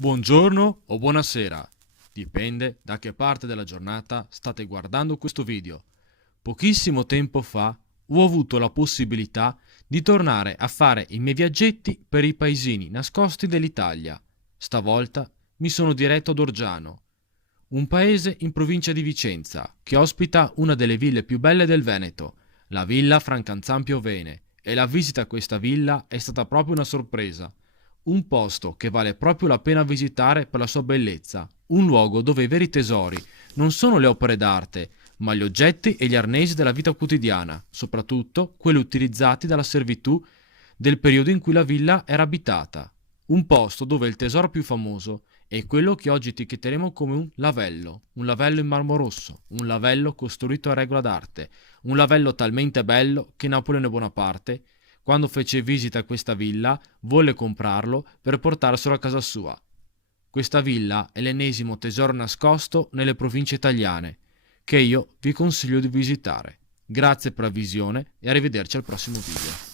Buongiorno o buonasera, dipende da che parte della giornata state guardando questo video. Pochissimo tempo fa ho avuto la possibilità di tornare a fare i miei viaggetti per i paesini nascosti dell'Italia. Stavolta mi sono diretto ad Orgiano, un paese in provincia di Vicenza che ospita una delle ville più belle del Veneto, la Villa Francanzam Vene, e la visita a questa villa è stata proprio una sorpresa. Un posto che vale proprio la pena visitare per la sua bellezza, un luogo dove i veri tesori non sono le opere d'arte, ma gli oggetti e gli arnesi della vita quotidiana, soprattutto quelli utilizzati dalla servitù del periodo in cui la villa era abitata. Un posto dove il tesoro più famoso è quello che oggi etichetteremo come un lavello in marmo rosso, un lavello costruito a regola d'arte, un lavello talmente bello che Napoleone Bonaparte, quando fece visita a questa villa, volle comprarlo per portarselo a casa sua. Questa villa è l'ennesimo tesoro nascosto nelle province italiane, che io vi consiglio di visitare. Grazie per la visione e arrivederci al prossimo video.